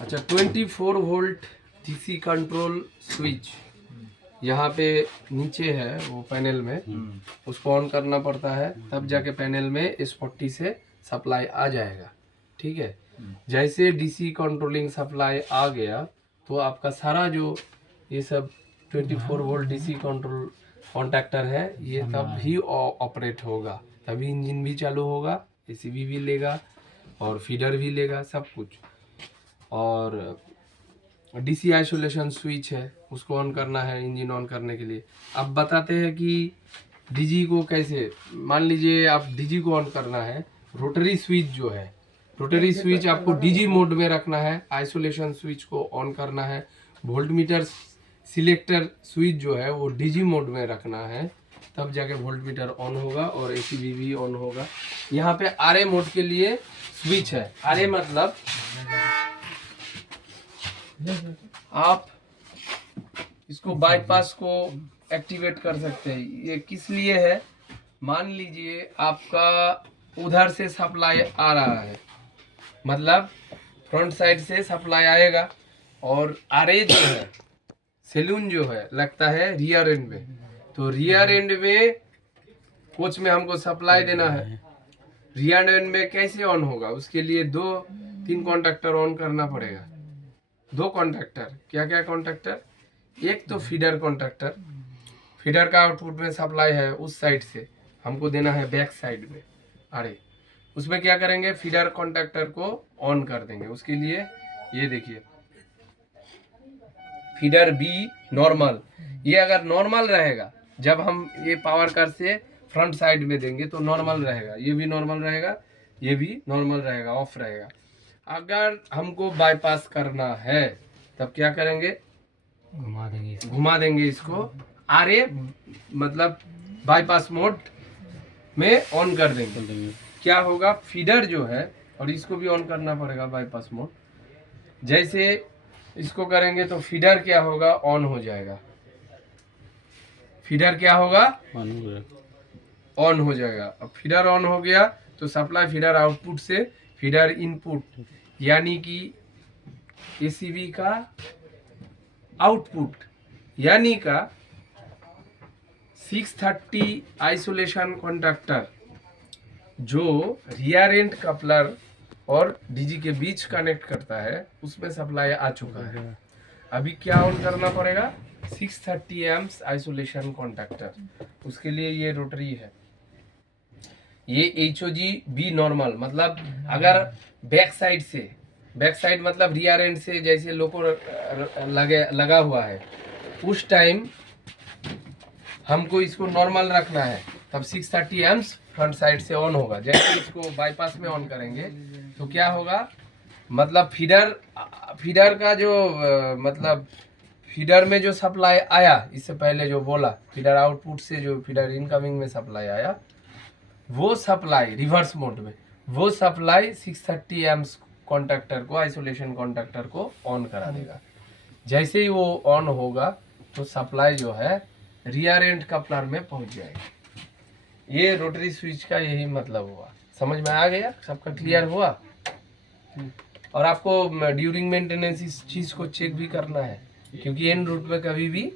अच्छा 24 volt DC control switch यहाँ पे नीचे है वो पैनल में, उसको ऑन करना पड़ता है तब जाके पैनल में इस 40 से सप्लाई आ जाएगा। ठीक है, जैसे डीसी कंट्रोलिंग सप्लाई आ गया तो आपका सारा जो ये सब 24 वोल्ट डीसी कंट्रोल कॉन्टैक्टर है ये तब ही ऑपरेट होगा, तभी इंजन भी चालू होगा, एसीबी भी लेगा और फीडर भी लेगा सब कुछ। और डीसी आइसोलेशन स्विच है, उसको ऑन करना है इंजन ऑन करने के लिए। अब बताते हैं कि डीजी को कैसे, मान लीजिए आप डीजी को ऑन करना है, रोटरी स्विच जो है, रोटरी स्विच आपको डीजी मोड में रखना है, आइसोलेशन स्विच को ऑन करना है, वोल्ट मीटर सिलेक्टर स्विच जो है वो डीजी मोड में रखना है, तब जाके वोल्ट मीटर ऑन होगा और एसीबी भी ऑन होगा। यहाँ पे आरए मोड के लिए स्विच है। आरए मतलब आप इसको बाईपास को एक्टिवेट कर सकते हैं। ये किस लिए है, मान लीजिए आपका उधर से सप्लाई आ रहा है, मतलब फ्रंट साइड से सप्लाई आएगा और आरए जो है सैलून जो है लगता है रियर एंड में, तो रियर एंड में कोच में हमको सप्लाई देना है। रियर एंड में कैसे ऑन होगा, उसके लिए 2-3 कॉन्टैक्टर ऑन करना पड़ेगा। 2 कॉन्टैक्टर, क्या क्या कॉन्टैक्टर, एक तो फीडर कॉन्टैक्टर, फीडर का आउटपुट में सप्लाई है उस साइड से हमको देना है बैक साइड में अरे उसमें क्या करेंगे, फीडर कॉन्टैक्टर को ऑन कर देंगे। उसके लिए ये देखिए फीडर बी नॉर्मल, ये अगर नॉर्मल रहेगा, जब हम ये पावर कर से फ्रंट साइड में देंगे तो नॉर्मल रहेगा, ये भी नॉर्मल रहेगा, ये भी नॉर्मल रहेगा, ऑफ रहेगा। अगर हमको बाईपास करना है तब क्या करेंगे, घुमा देंगे इसको, आरए मतलब बाईपास मोड में ऑन कर देंगे। क्या होगा, फीडर जो है, और इसको भी ऑन करना पड़ेगा बाईपास मोड, जैसे इसको करेंगे तो फीडर क्या होगा, ऑन हो जाएगा। फीडर क्या होगा, ऑन हो जाएगा। अब फीडर ऑन हो गया तो सप्लाई फीडर आउटपुट से फीडर इनपुट, यानी कि एसीबी का आउटपुट, यानी का 630 आइसोलेशन कॉन्टैक्टर जो रियर एंड कपलर और डीजी के बीच कनेक्ट करता है, उसमें सप्लाई आ चुका है। अभी क्या ऑन करना पड़ेगा, 630 एम्प्स आइसोलेशन कॉन्टैक्टर, उसके लिए ये रोटरी है। ये HOG बी नॉर्मल, मतलब अगर बैक साइड से, बैक साइड मतलब रियर एंड से जैसे लोको लगा हुआ है, उस टाइम हमको इसको नॉर्मल रखना है, तब 630 एम्प्स फ्रंट साइड से ऑन होगा। जैसे इसको बाईपास में ऑन करेंगे तो क्या होगा, मतलब फीडर का जो मतलब फीडर में जो सप्लाई आया, इससे पहले जो बोला फीडर आउटपुट से जो फीडर इनकमिंग में सप्लाई आया, वो सप्लाई रिवर्स मोड में, वो सप्लाई 630 एम्प्स कॉन्टैक्टर को, आइसोलेशन कॉन्टैक्टर को ऑन करा देगा। जैसे ही वो ऑन होगा तो सप्लाई जो है रियर एंड कपलर में पहुंच जाएगी। ये रोटरी स्विच का यही मतलब हुआ। समझ में आ गया, सबका क्लियर हुआ। और आपको ड्यूरिंग मेंटेनेंस इस चीज़ को चेक भी करना है, क्योंकि एंड रूट में कभी भी